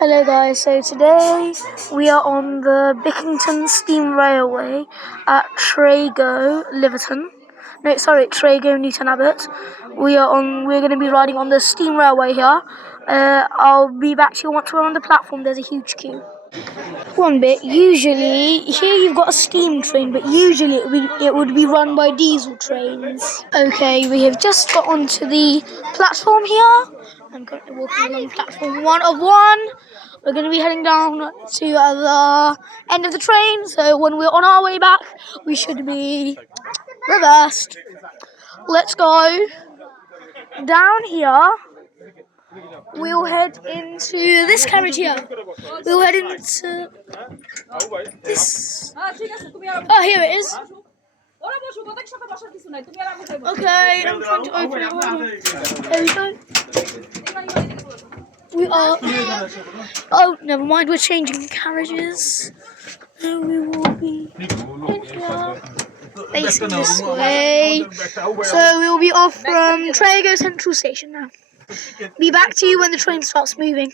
Hello guys, so today we are on the Bickington Steam Railway at TRAGO, Liverton. No, sorry, TRAGO, Newton Abbot. We're going to be riding on the steam railway here. I'll be back to you once we're on the platform. There's a huge queue. One bit, usually, here you've got a steam train, but usually it would be run by diesel trains. Okay, we have just got onto the platform here. I'm currently walking along platform 1 of 1. We're going to be heading down to the end of the train, so when we're on our way back, we should be reversed. Let's go. Down here, we'll head into this carriage here. We'll head into this. Oh, here it is. Okay, I'm trying to open it. Hold on. There we go. We are. Oh, never mind. We're changing carriages. And we will be in here, facing this way. So we will be off from TRAGO Central Station now. Be back to you when the train starts moving.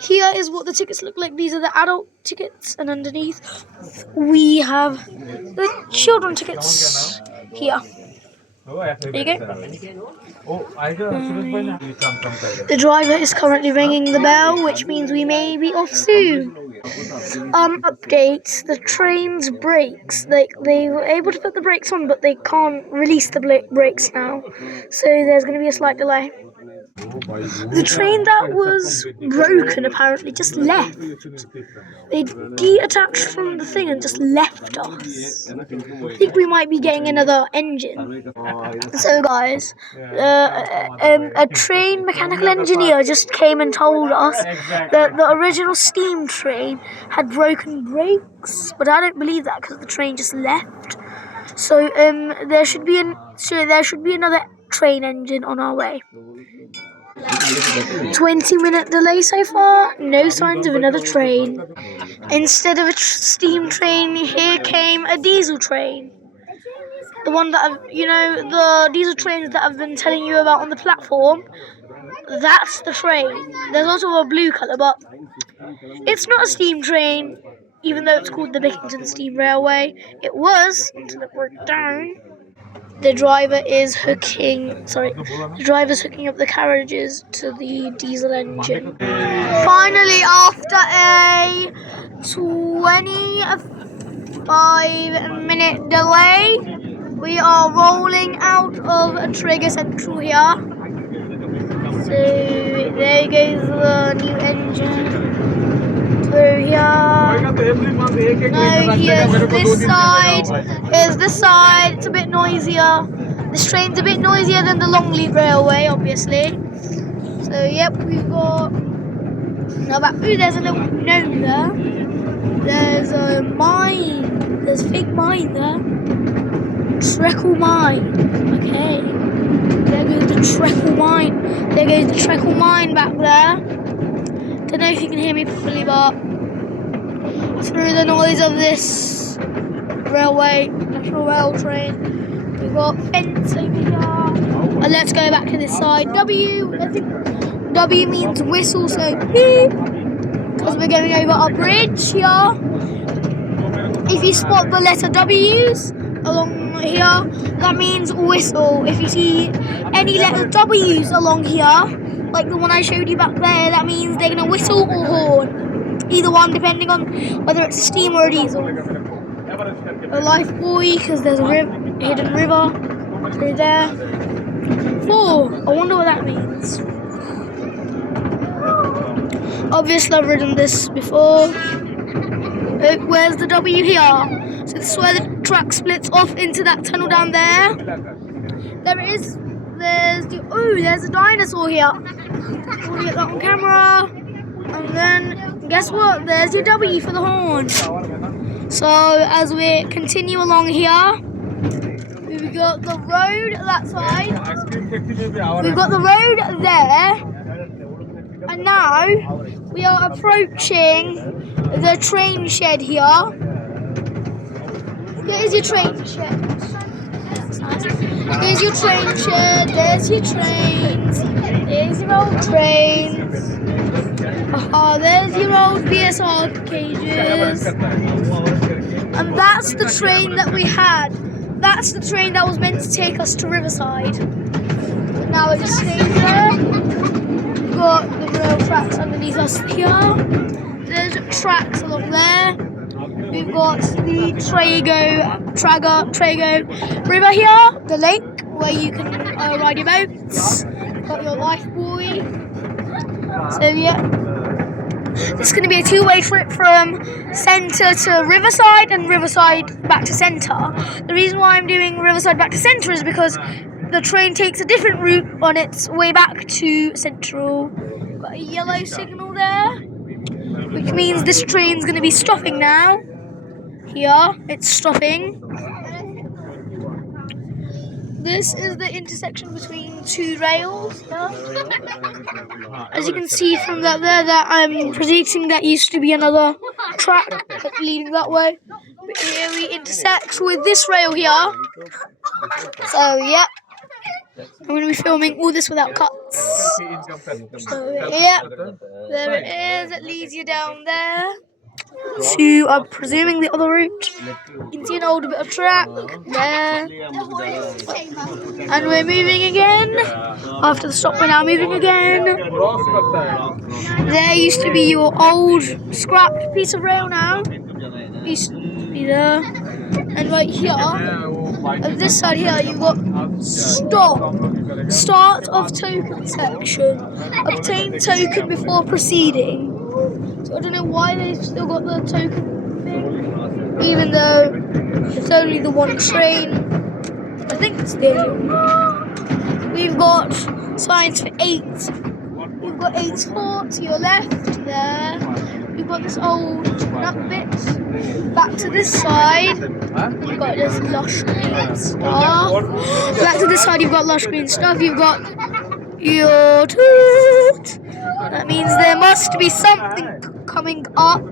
Here is what the tickets look like. These are the adult tickets, and underneath we have the children tickets here. There you go. The driver is currently ringing the bell, which means we may be off soon. Updates: the train's brakes. They were able to put the brakes on, but they can't release the brakes now. So there's going to be a slight delay. The train that was broken apparently just left. They detached from the thing and just left us. I think we might be getting another engine. So guys, a train mechanical engineer just came and told us that the original steam train had broken brakes, but I don't believe that because the train just left. So there should be another train engine on our way. 20-minute delay so far, no signs of another train. Instead of a steam train, here came a diesel train. The one that the diesel trains that I've been telling you about on the platform, that's the train. There's also a blue colour, but it's not a steam train, even though it's called the Bickington Steam Railway. It was, until it broke down. The driver's hooking up the carriages to the diesel engine. Finally, after a 25-minute delay, we are rolling out of TRAGO Central here. So there goes the new engine. Through here. No, here's this side. Here's this side. It's a bit noisier. This train's a bit noisier than the Longleat Railway, obviously. So yep, we've got. Now back. Ooh, there's a little gnome there. There's a mine. There's a fake mine there. Treacle mine. Okay. There goes the Treacle mine. There goes the Treacle mine back there. Don't know if you can hear me properly, but through the noise of this railway, national rail train, we've got fence over here. And let's go back to this side. W, I think W means whistle, so beep, because we're going over a bridge here. If you spot the letter W's along here, that means whistle. If you see any letter W's along here, like the one I showed you back there, that means they're going to whistle or horn. Either one, depending on whether it's a steam or a diesel. A life buoy, because there's a hidden river through there. 4, I wonder what that means. Obviously, I've ridden this before. Where's the W here? So this is where the track splits off into that tunnel down there. There it is. There's a dinosaur here. We'll get that on camera. And then, guess what? There's your W for the horn. So, as we continue along here, we've got the road that side. We've got the road there. And now, we are approaching the train shed here. Here's your train shed. Here's your train shed, there's your trains, there's your old trains. There's your old BSR cages. And that's the train that we had. That's the train that was meant to take us to Riverside. But now it just stays there. We've got the rail tracks underneath us here. There's tracks along there. We've got the TRAGO river here, the lake where you can ride your boats. Got your life buoy. So yeah, this is going to be a two-way trip from centre to Riverside and Riverside back to centre. The reason why I'm doing Riverside back to centre is because the train takes a different route on its way back to Central. Got a yellow signal there, which means this train's going to be stopping now. Here, it's stopping. This is the intersection between two rails. As you can see from that there, that I'm predicting that used to be another track leading that way. But here we intersect with this rail here. So, yeah. I'm going to be filming all this without cuts. So, yeah. There it is. It leads you down there to, I'm presuming, the other route. You can see an old bit of track there. And we're moving again. After the stop, we're now moving again. There used to be your old scrapped piece of rail now. Used to be there. And right here, on this side here, you've got stop. Start of token section. Obtain token before proceeding. So I don't know why they've still got the token thing, even though it's only the one train. I think it's the only one. We've got signs for 8. We've got 8 Sport to your left there. We've got this old nut bit. Back to this side, you've got this lush green stuff. Back to this side, you've got lush green stuff. You've got your toot. That means there must be something coming up.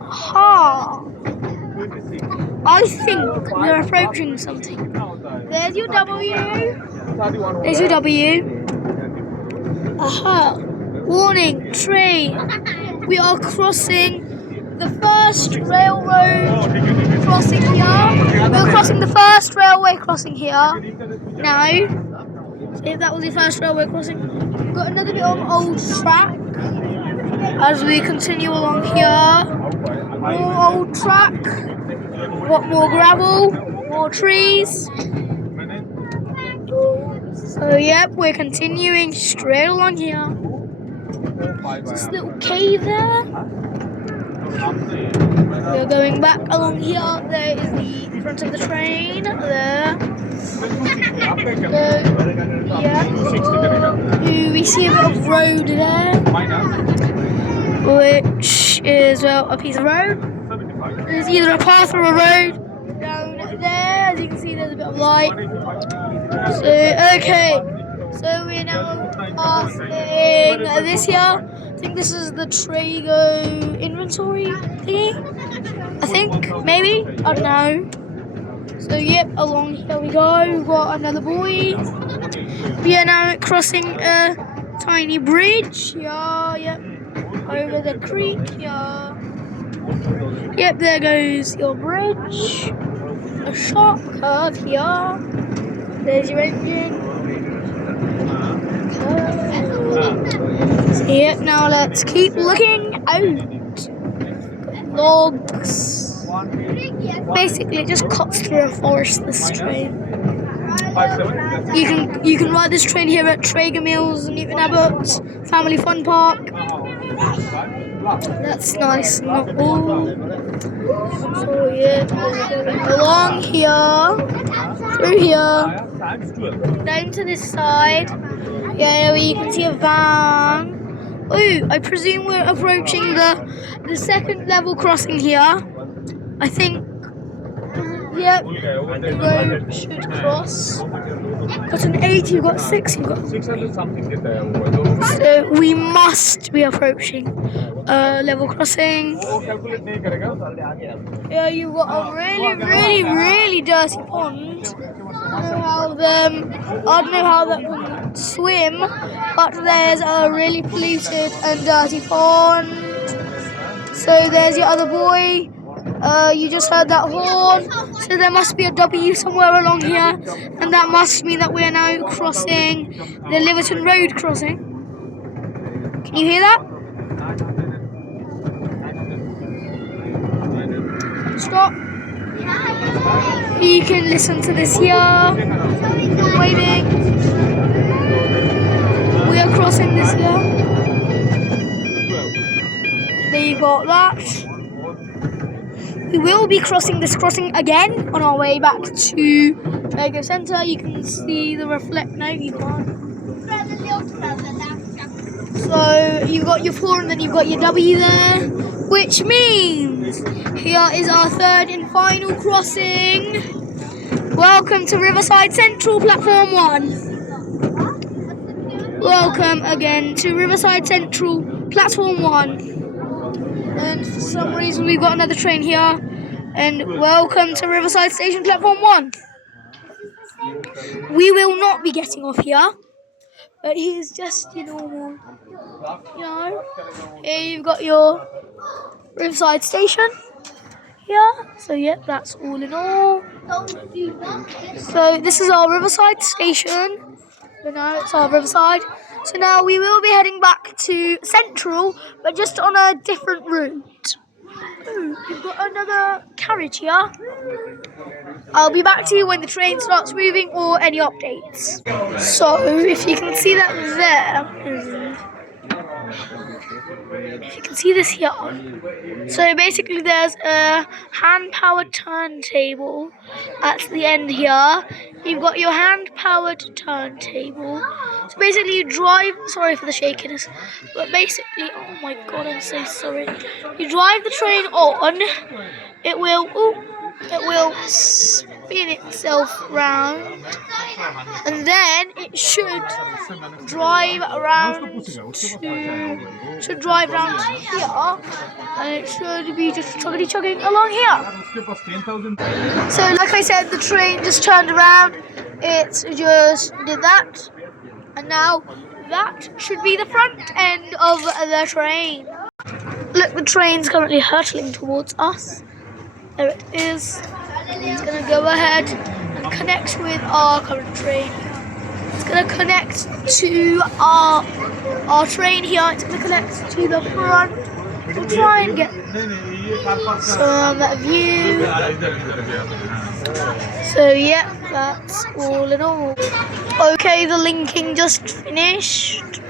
Aha! I think we're approaching something. There's your W. There's your W. Aha! Warning, train. We are crossing the first railroad crossing here. We're crossing the first railway crossing here. Now, if that was the first railway crossing, we've got another bit of old track as we continue along here. More old track, got more gravel, more trees. So yep, we're continuing straight along here. This little cave there. We're going back along here. There is the front of the train. There. Yeah. We see a bit of road there, which is, well, a piece of road. There's either a path or a road down there. As you can see, there's a bit of light. So, okay. So we're now passing this here. I think this is the TRAGO inventory thingy. I think, maybe, I don't know. So yep, along here we go. We've got another buoy. We are now crossing a tiny bridge. Yeah, yep. Over the creek. Yeah. Yep, there goes your bridge. A sharp curve here. There's your engine. So yep, now let's keep looking out. Logs. Basically, it just cuts through a forest, this train. You can ride this train here at TRAGO Mills, Newton Abbot Family Fun Park. That's nice, not all. So yeah, along here, through here, down to this side. Yeah, where you can see a van. Ooh, I presume we're approaching the second level crossing here. I think, yep, the road should cross. Got an 8, you've got 6, you've got 600 something. So we must be approaching level crossing. Yeah, you've got a really dirty pond. I don't know how that pond swim, but there's a really polluted and dirty pond. So there's your other boy. You just heard that horn. So there must be a W somewhere along here, and that must mean that we are now crossing the Liverton Road crossing. Can you hear that? Stop. You can listen to this here. Waving. We are crossing this here. There you got that. We will be crossing this crossing again on our way back to TRAGO Centre. You can see the reflect. No, you can't. So you've got your 4 and then you've got your W there, which means here is our third and final crossing. Welcome to Riverside Central Platform 1. Welcome again to Riverside Central Platform 1. And for some reason we've got another train here. And welcome to Riverside Station Platform 1. We will not be getting off here, but here's just your normal, here you've got your Riverside Station here. So yeah, that's all in all. So this is our Riverside Station. So now it's our Riverside. So now we will be heading back to Central, but just on a different route. Ooh, we've got another carriage here. I'll be back to you when the train starts moving or any updates. So if you can see that there, if you can see this here. So basically there's a hand-powered turntable at the end here. You've got your hand-powered turntable. So basically you drive, sorry for the shakiness, but basically, oh my god, I'm so sorry. You drive the train on, it will spin itself round, and then it should drive around here, and it should be just chugging along here. So like I said, the train just turned around, it just did that, and now that should be the front end of the train. Look, the train's currently hurtling towards us. There it is. It's going to go ahead and connect with our current train. It's going to connect to our train here. It's going to connect to the front. We'll try and get some view. So yeah, that's all in all. Okay, the linking just finished.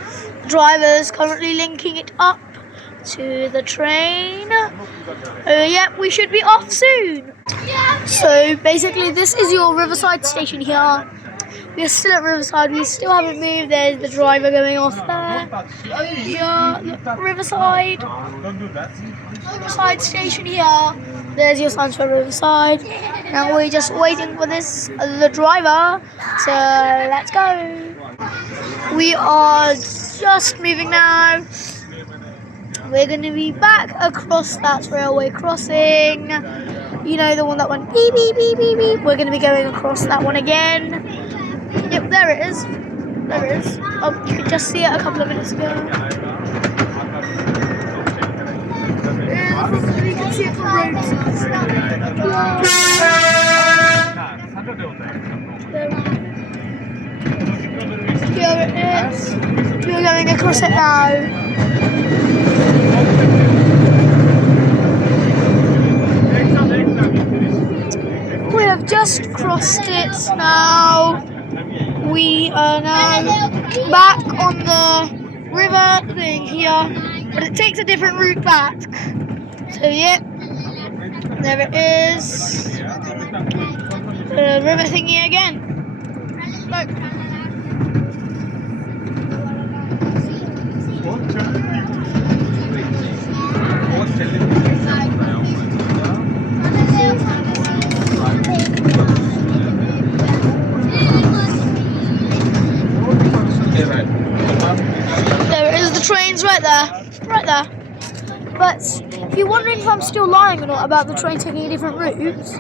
The driver's currently linking it up to the train. Yeah, we should be off soon. So basically this is your Riverside Station here. We are still at Riverside, we still haven't moved. There's the driver going off there. Here, look, Riverside Station here. There's your signs for Riverside. Now we're just waiting for the driver. So let's go. We are just moving now. We're going to be back across that railway crossing. You know, the one that went beep, beep, beep, beep, beep. We're going to be going across that one again. Yep, there it is. There it is. Oh, you could just see it a couple of minutes ago. Yeah, you can see it from road. Here it is. We're going across it now. We have just crossed it now. We are now back on the river thing here, but it takes a different route back. So yeah, there it is. The river thingy again. Look. There it is, the train's right there, But if you're wondering if I'm still lying or not about the train taking different routes,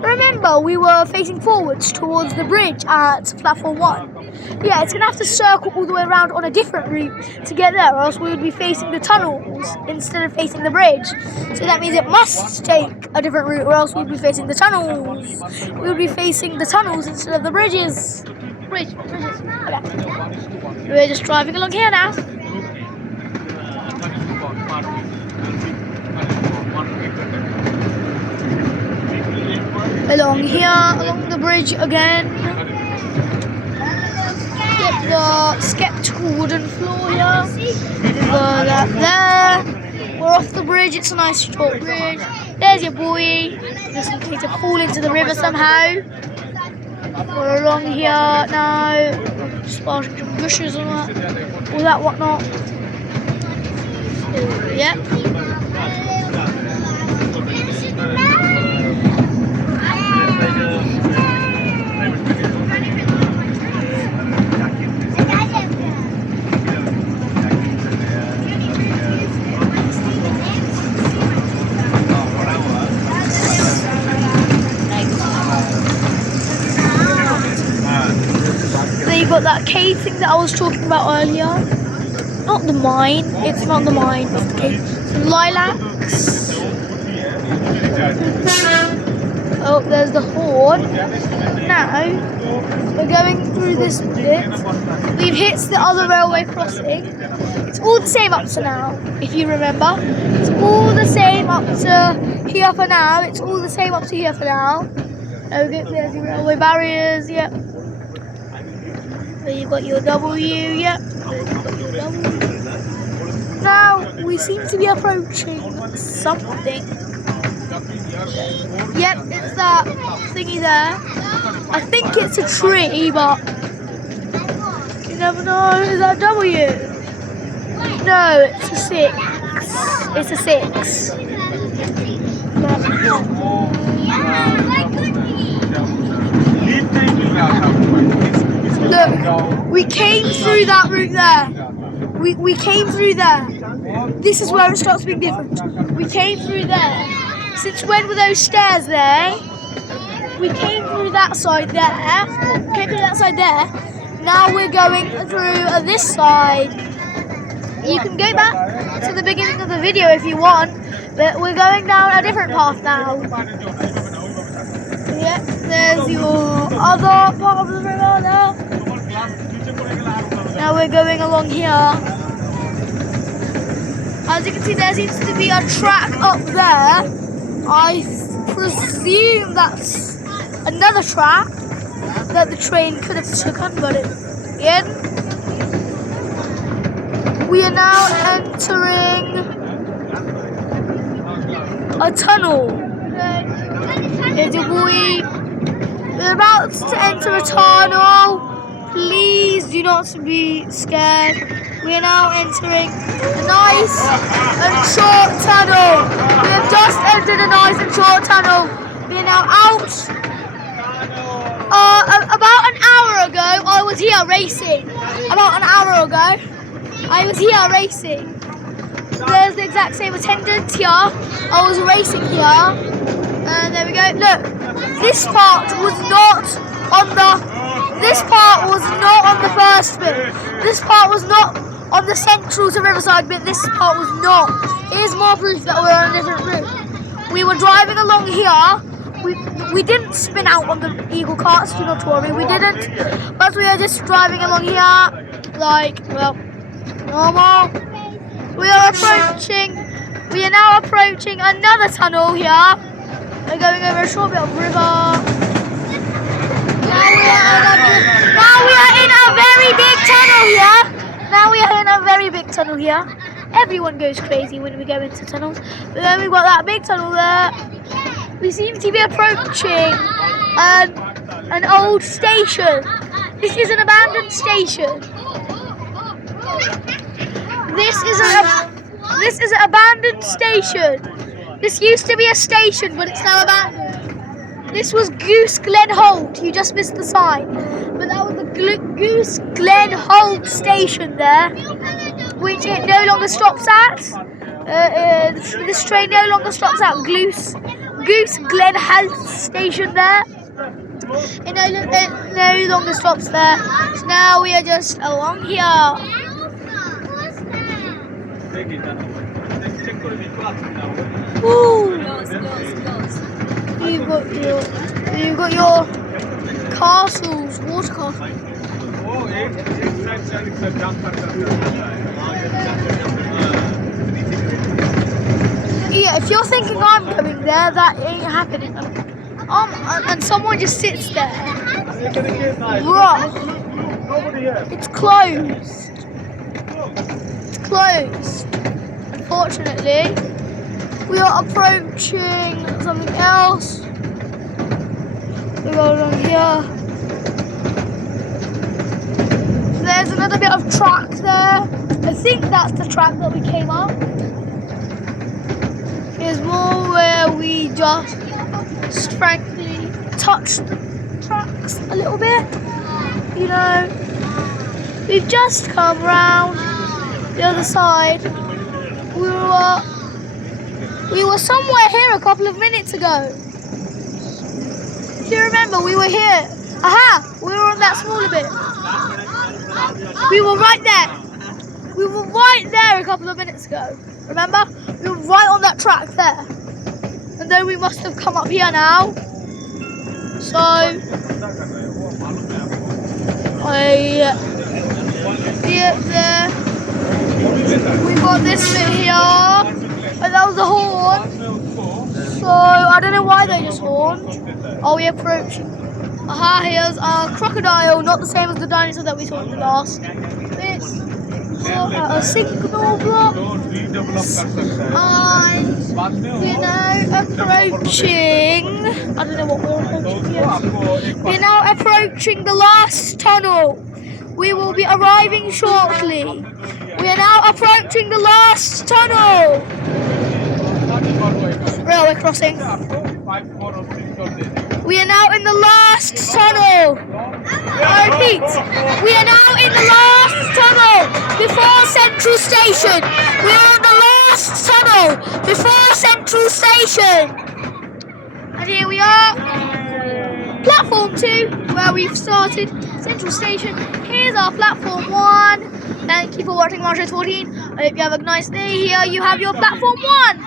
remember we were facing forwards towards the bridge at platform 1. Yeah, it's going to have to circle all the way around on a different route to get there, or else we would be facing the tunnels instead of facing the bridge. So that means it must take a different route, or else we'd be facing the tunnels. We would be facing the tunnels instead of the bridges. Bridges. Okay. We're just driving along here now. Along here, along the bridge again. Get the skeptical wooden floor here. That there. We're off the bridge. It's a nice short bridge. There's your buoy, just in case to fall into the river somehow. We're along here now, spotting some bushes and all that whatnot. Yep. Got that cave thing that I was talking about earlier. Not the mine, it's not the mine, it's the cave. Some lilacs. Oh, there's the horn. Now, we're going through this bit. We've hit the other railway crossing. It's all the same up to now, if you remember. It's all the same up to here for now. It's all the same up to here for now. Okay, there's your railway barriers, yep. There you got your W, yep. There you got your W. Now, we seem to be approaching something. Yep, it's that thingy there. I think it's a tree, but you never know. Is that W? No, it's a 6. It's a 6. Look, we came through that route there. We came through there. This is where it starts being different. We came through there. Since when were those stairs there? We came through that side there. Came through that side there. Now we're going through this side. You can go back to the beginning of the video if you want, but we're going down a different path now. Yep, there's your other part of the river there. Now we're going along here. As you can see, there seems to be a track up there. I presume that's another track that the train could have taken, but it didn't. We are now entering a tunnel. Here's your buoy. We're about to enter a tunnel. Please do not be scared. We are now entering a nice and short tunnel. We have just entered a nice and short tunnel. We are now out. About an hour ago, I was here racing. About an hour ago, I was here racing. There's the exact same attendance here. I was racing here. And there we go. Look, this part was not on the. This part was not on the first bit. This part was not on the central to Riverside bit. This part was not. Here's more proof that we're on a different route. We were driving along here. We didn't spin out on the Eagle carts. Do not worry, we didn't. But we are just driving along here, like normal. We are now approaching another tunnel here. We're going over a short bit of river. Now we are in a very big tunnel here. Now we are in a very big tunnel here. Everyone goes crazy when we go into tunnels. But then we've got that big tunnel there. We seem to be approaching an old station. This is an abandoned station. This is an abandoned station. This used to be a station, but it's now abandoned. This was Goose Glen Holt. You just missed the sign. But that was the Goose Glen Holt station there, which it no longer stops at. This train no longer stops at Goose Glen Health Station there. It no longer stops there. So now we are just along here. Woo! You've got your castles, water castles. Yeah, if you're thinking I'm going there, that ain't happening. And someone just sits there. Bruh. It's closed. It's closed. Unfortunately, we are approaching something else. We go along here. There's another bit of track there. I think that's the track that we came up. Here's more where we just frankly touched the tracks a little bit. You know, we've just come round the other side. We were somewhere here a couple of minutes ago. If you remember, we were here. Aha! We were on that smaller bit. We were right there. We were right there a couple of minutes ago. Remember? We were right on that track there. And then we must have come up here now. So there. We got this bit here. But that was the horn. So I don't know why they just horned. Are we approaching? Aha, here's a crocodile, not the same as the dinosaur that we saw in the last bit. A signal block. And, you know, approaching. I don't know what we're approaching yet. We're now approaching the last tunnel. We will be arriving shortly. We are now approaching the last tunnel. Railway crossing. We are now in the last tunnel. I repeat, we are now in the last tunnel before Central Station. We are in the last tunnel before Central Station. And here we are. Platform 2, where we've started. Central Station. Here's our platform 1. Thank you for watching March 14. I hope you have a nice day. Here you have your platform 1.